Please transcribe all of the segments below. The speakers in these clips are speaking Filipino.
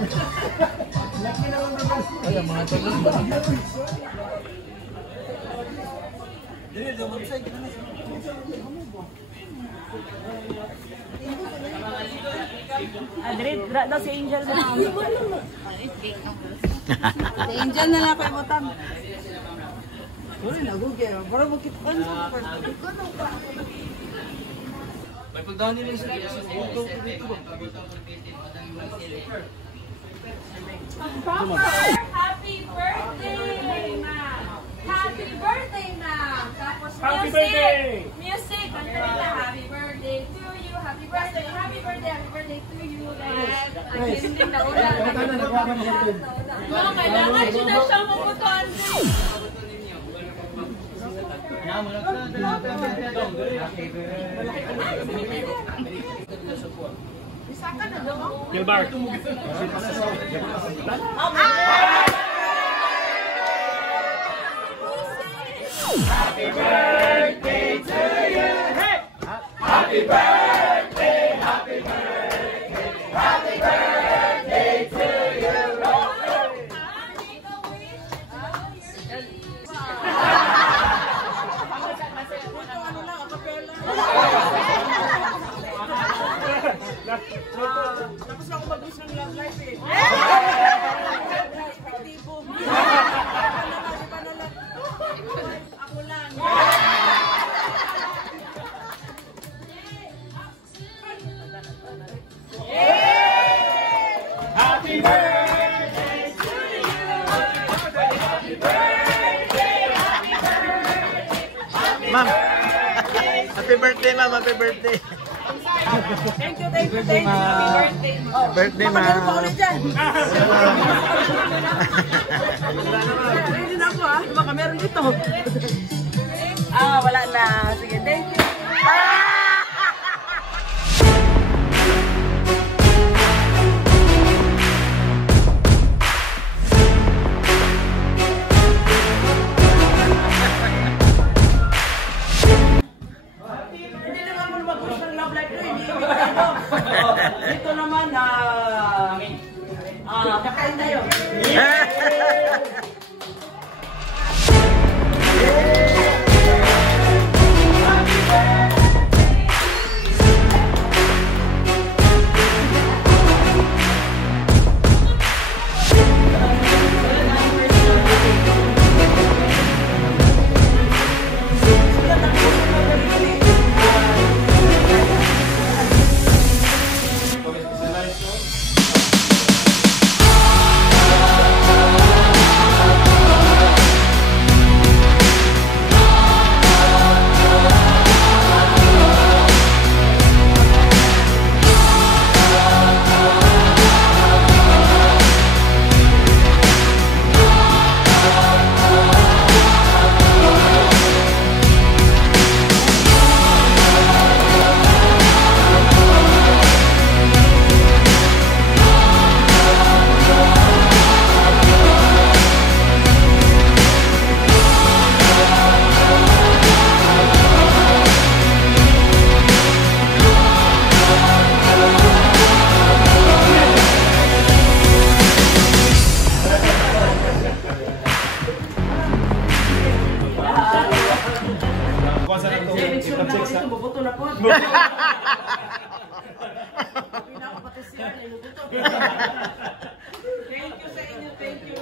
Ay, ang mga tulog ba? Adrit, daw si Angel na. Si Angel na lang kayo mutang. Uy, nagugay. Para magkita ka sa May pagdaan nila sa auto dito ba? Happy birthday, ma'am! Happy birthday, ma'am! Tapos Happy music! birthday! Music! Kanta nila, happy birthday to you! Happy birthday! Happy birthday! Happy birthday to you! Ayun din na una. No, kailangan siya na siyang mabutuan. Isa ka na daw? Gilbert. Happy birthday to you! Happy birthday, happy birthday, happy birthday to you. Tapos ako mag-wish ng love life eh. Ako lang. Happy birthday to you. Happy birthday, happy birthday. Ma'am. Happy birthday, ma'am. Happy birthday. Thank you. Happy birthday, Happy birthday, ma'am. Meron pa ulit dyan. Ready na ako ah. Baka meron dito. Wala na. Sige, thank you. Hindi naman mo mag-wish ng love life to. Hindi ibig dito. Dito naman kakain tayo. Bubuto na po. Pinakapati siya. Thank you sa inyo. Thank you.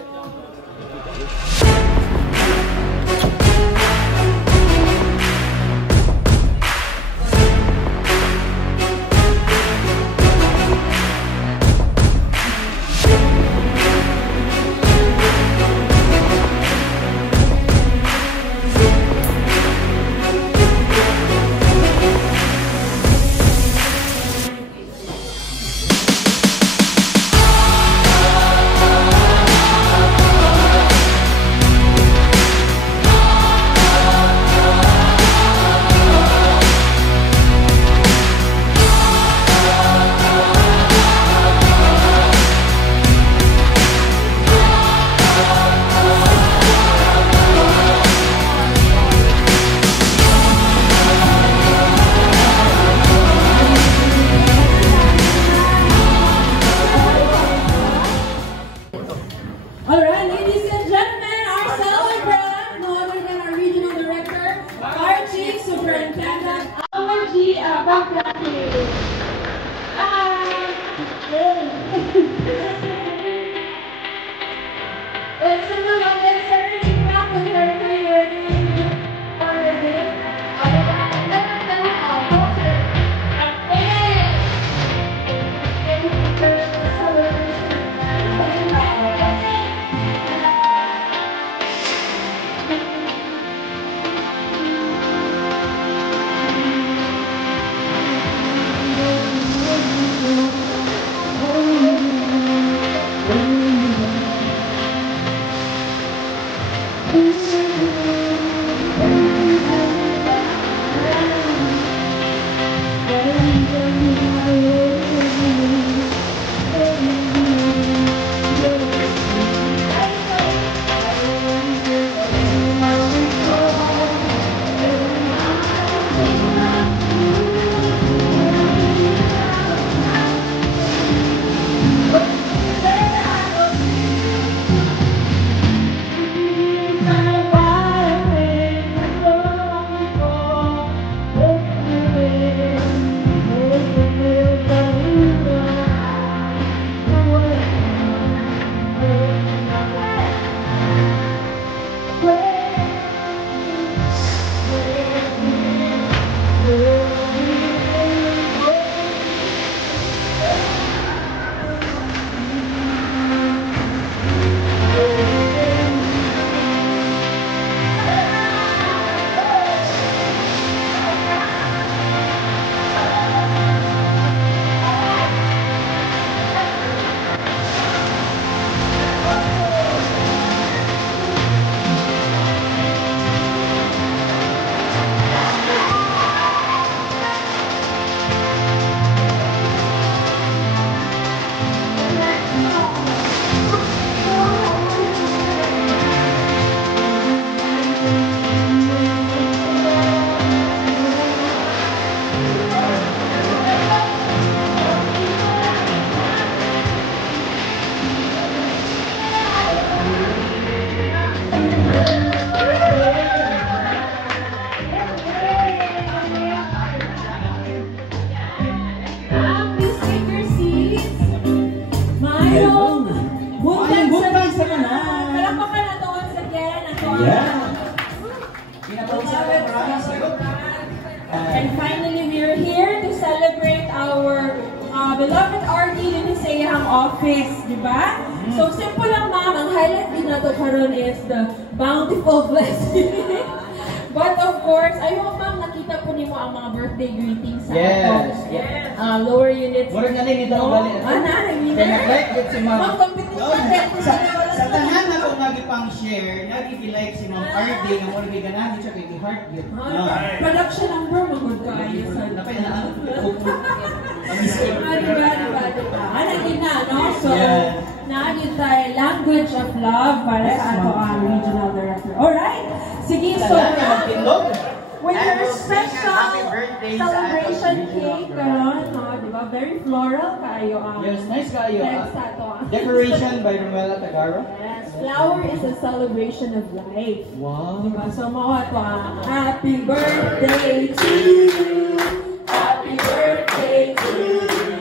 And finally, we are here to celebrate our beloved RD din sa iyang office, di ba? So, simple lang ma'am, ang highlight din nato karon is the bountiful blessing. But of course, I hope ma'am nakita po niyo ang mga birthday greetings sa lower units. Murag nga nito ang bali. Nag-like si ma'am. Ma'am, competition sa tanan na kung nagipang-share, nagipilike si Ma'am RD nga murag ganahan siya kay heart yun. Production number, magod kayo. Napay na ano? Diba? No? So, na-agit tayo language of love para sa ato ang regional director. Alright? Sige, so, with your special celebration cake, no? Diba? Very floral kayo ang yes, nice kayo. Decoration by Romuela Tagaro. Yes, flower is a celebration of life. Wow. Diba? So, mga ito ang happy birthday to you. Happy birthday to you.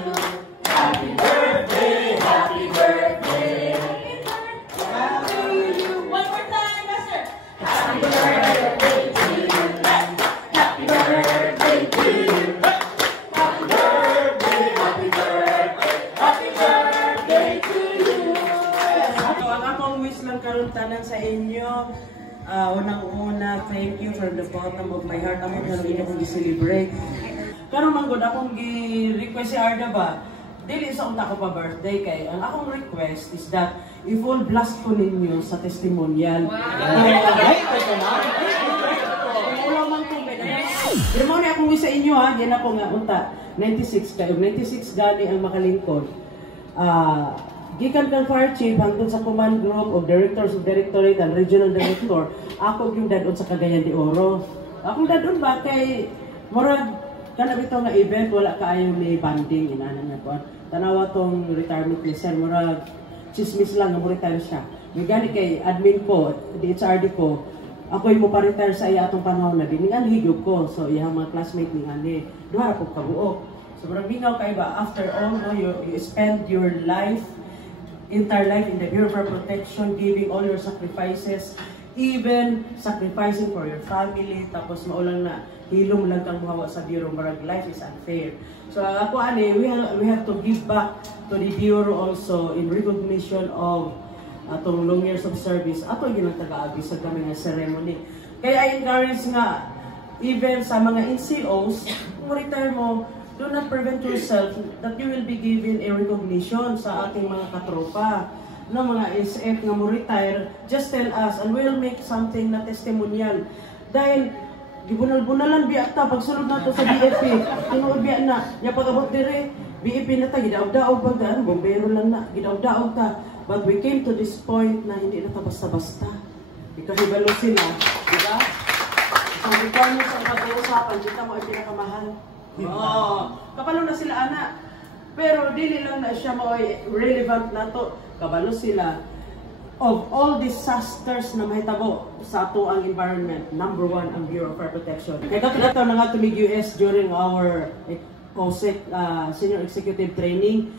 Happy birthday, happy birthday. Happy birthday to you. One more time, Master. Happy birthday to you. Happy birthday to you. Happy birthday, happy birthday, happy birthday to you. Ang akong wish lang karon tanan sa inyo. Unang-una, thank you from the bottom of my heart. Ako nga rin akong gi-celebrate. Karon man gud akong gi-request si Arda ba? Dili sa unta ko pa birthday kay ang akong request is that i-full blast ko ninyo sa testimonial. Pero mo na akong wish sa inyo ha, yan ako nga unta 96 kayo. 96 gani ang makalingkod. Gikan kang fire chief hangtod sa command group of directors of directorate and regional director, ako yung dadon sa Cagayan de Oro. Akong dadon ba kay murag kanang bitaw nga event wala kaayo ni banding inanan nga ko. Tanawa tong retirement ni Sir murag chismis lang nga mo retire siya. Gani kay admin po, DHRD po. Ako yung mo pa-retire sa iya atong panahon na diningan higop ko. So iyang mga classmate ni ani duha ra pud kabuok. So marang mingaw kayo ba, after all, no, you spend your life, entire life in the Bureau of Protection, giving all your sacrifices, even sacrificing for your family, tapos maulang na hilom lang kang muhawa sa Bureau, marang life is unfair. So ako ani, we have to give back to the Bureau also in recognition of atong long years of service. Ato yung taga-agi sa kami nga ceremony. Kaya I encourage nga, even sa mga NCOs, kung retire mo, do not prevent yourself that you will be given a recognition sa ating mga katropa. No, mga SF nga mo retire, just tell us and we'll make something na testimonial. Dahil, gibunal-bunalan biya ta, pagsunod na to sa BFP, tinuod biya na, niya pag-abot dire, BFP na ta, gidaog-daog pa ta, bombero lang na, gidaog-daog ta. But we came to this point na hindi na ta basta-basta. Ikahibalo sila, di ba? So, ikaw mo sa pag-uusapan, kita mo ay pinakamahal. Oo. Kapalo na sila, anak. Pero dili lang na siya mo ay relevant na to. Kabalo sila. Of all disasters na mahitabo sa ato ang environment, number 1 ang Bureau of Fire Protection. Kaya kakilataw na nga tumig US during our OSEC Senior Executive Training.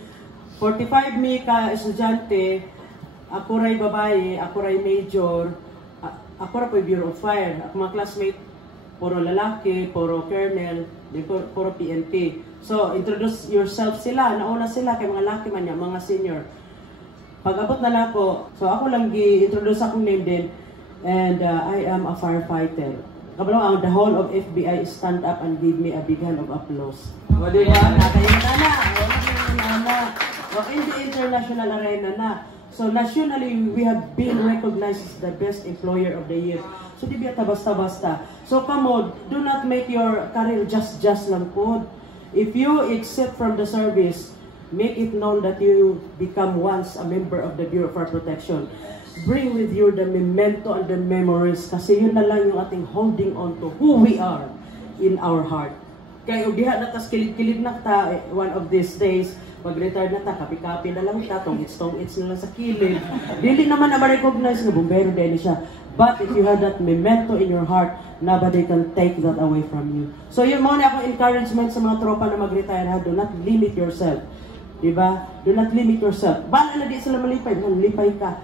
45 mi ka estudyante, ako ray babae, ako ray major, ako ray po Bureau of Fire. Ako mga classmate, puro lalaki, puro colonel, puro PNP. So, introduce yourself sila. Nauna sila kay mga laki man niya, mga senior. Pag-abot na ako, so ako lang gi-introduce akong name din, and I am a firefighter. Kabalo ang the whole of FBI stand up and give me a big hand of applause. O diba? Nakayang na. O in the international arena na. So nationally, we have been recognized as the best employer of the year. So di biyata basta-basta. So come on, do not make your career just lang po. If you exit from the service, make it known that you become once a member of the Bureau of Fire Protection. Bring with you the memento and the memories kasi yun na lang yung ating holding on to who we are in our heart. Kaya diha na tas kilid-kilid na ta one of these days, pag-retire na ta, kapi-kapi na lang ta, tong-its na lang sa kilid. Dili naman na ma-recognize na bumbero din siya. But if you have that memento in your heart, nobody can take that away from you. So yun muna akong encouragement sa mga tropa na mag-retire ha, do not limit yourself. Diba? Do not limit yourself. Bala na di sila malipay, malipay ka.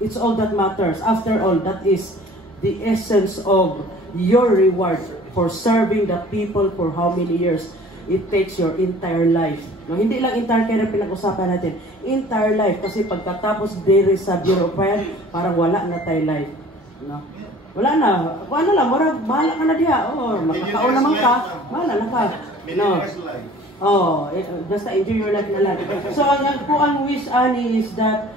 It's all that matters. After all, that is the essence of your reward for serving the people for how many years. It takes your entire life. No, hindi lang entire kaya pinag-usapan natin. Entire life. Kasi pagkatapos diri sa Bureau of Fire, parang wala na tayo life. No? Wala na. Ano lang, bahala ka na diha. Oh, makakao naman ka. Bahala na ka. No. Oh, basta enjoy your life na lang. So, ang wish, Ani, is that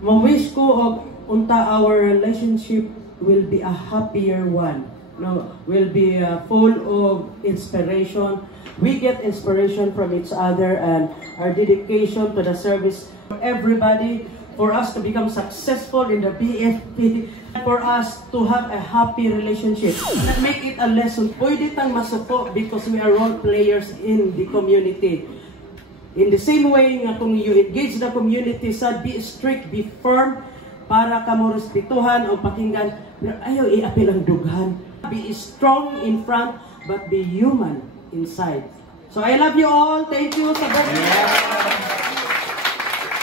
ma-wish ko of unta our relationship will be a happier one. No, will be full of inspiration. We get inspiration from each other and our dedication to the service of everybody for us to become successful in the BFP, for us to have a happy relationship. And make it a lesson. Pwede tang masuko because we are role players in the community. In the same way nga kung you engage the community, sad, be strict, be firm, para ka mo respetuhan o pakinggan, ayaw i-apil ang dughan. Be strong in front, but be human inside. So I love you all. Thank you sa birthday.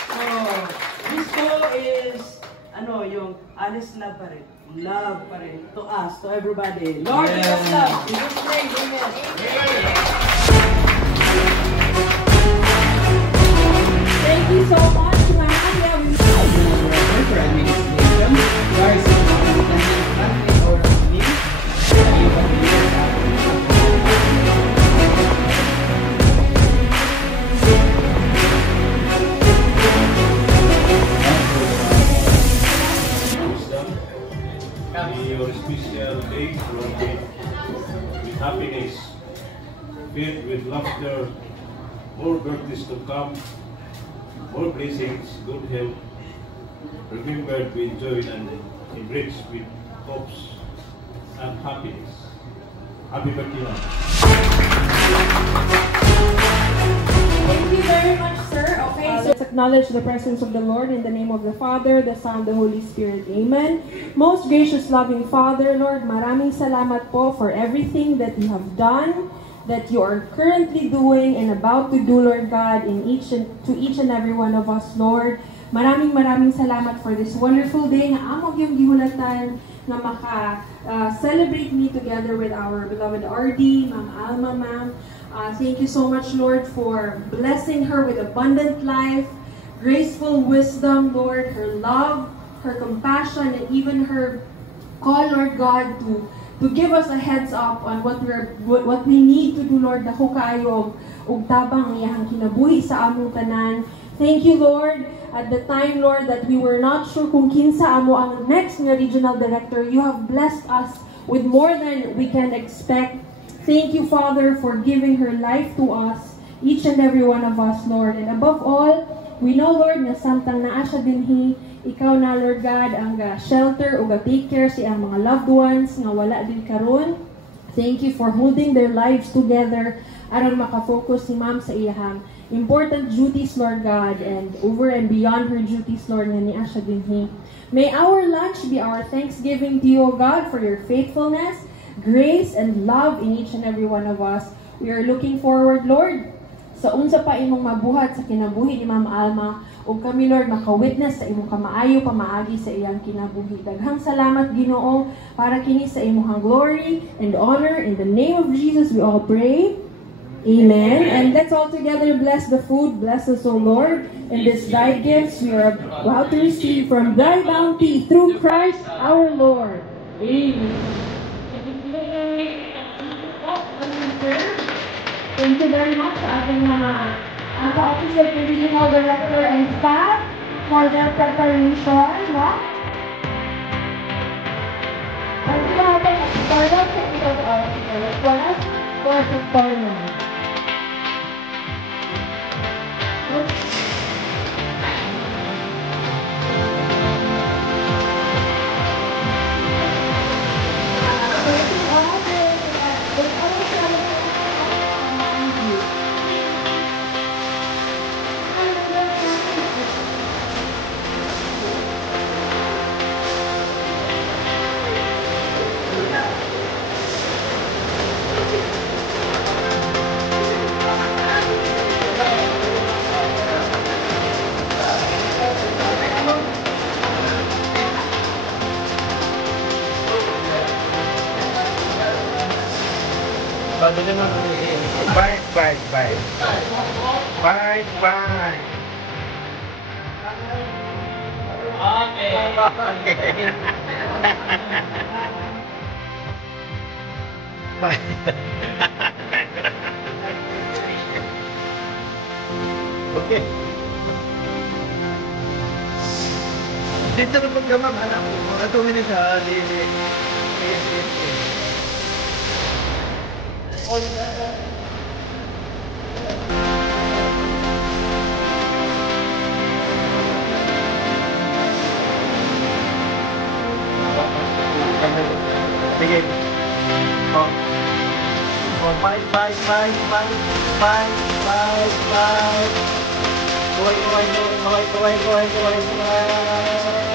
So, this goal is, yung honest love pa rin. Love pa rin. To us, to everybody. Lord, give us love. In His name, amen. Thank you so much, Ma'am. For administration, Lars, your special day with happiness, filled with laughter, more birthdays to come, more blessings, good health. Remember to enjoy and enrich with hopes and happiness. Happy birthday, Ma'am. Thank you very much, sir. Okay, so let's acknowledge the presence of the Lord in the name of the Father, the Son, the Holy Spirit. Amen. Most gracious, loving Father, Lord, maraming salamat po for everything that you have done that you are currently doing and about to do, Lord God, to each and every one of us, Lord. Maraming salamat for this wonderful day nga amog yung gihulatan na celebrate me together with our beloved RD, Ma'am Alma, Ma'am. Thank you so much, Lord, for blessing her with abundant life, graceful wisdom, Lord, her love, her compassion, and even her call, Lord God, to give us a heads up on what we need to do, Lord, dako kaayo og tabang ang iyang kinabuhi sa among tanan. Thank you, Lord. At the time, Lord, that we were not sure kung kinsa amo ang next nga regional director, you have blessed us with more than we can expect. Thank you, Father, for giving her life to us, each and every one of us, Lord. And above all, we know, Lord, na samtang naa siya dinhi, ikaw na, Lord God, ang shelter o take care sa iyang mga loved ones nga wala din karon. Thank you for holding their lives together aron makafocus si Ma'am sa iyang important duties, Lord God, and over and beyond her duties, Lord, nga niya siya dinhi. May our lunch be our thanksgiving to you, O God, for your faithfulness, grace, and love in each and every one of us. We are looking forward, Lord, sa unsa pa imong mabuhat sa kinabuhi ni Ma'am Alma, ug kami, Lord, maka-witness sa imong kamaayo pamaagi sa iyang kinabuhi. Daghang salamat, Ginoo, para kini sa imong glory and honor. In the name of Jesus, we all pray. Amen. And let's all together bless the food. Bless us, O Lord, and this thy gifts we are about to receive from thy bounty through Christ our Lord. Amen. Thank you very much sa ating mga Office of the Regional Director and staff for their preparation. No? Ang sinabi at Florida Technical Officer as well as for performance. Bye, bye, bye. Bye, bye. Okay. Bye. Okay. Dito na pagkamam, anak ko. Mga 2 minutes ha. Sige. Bye. Kaway.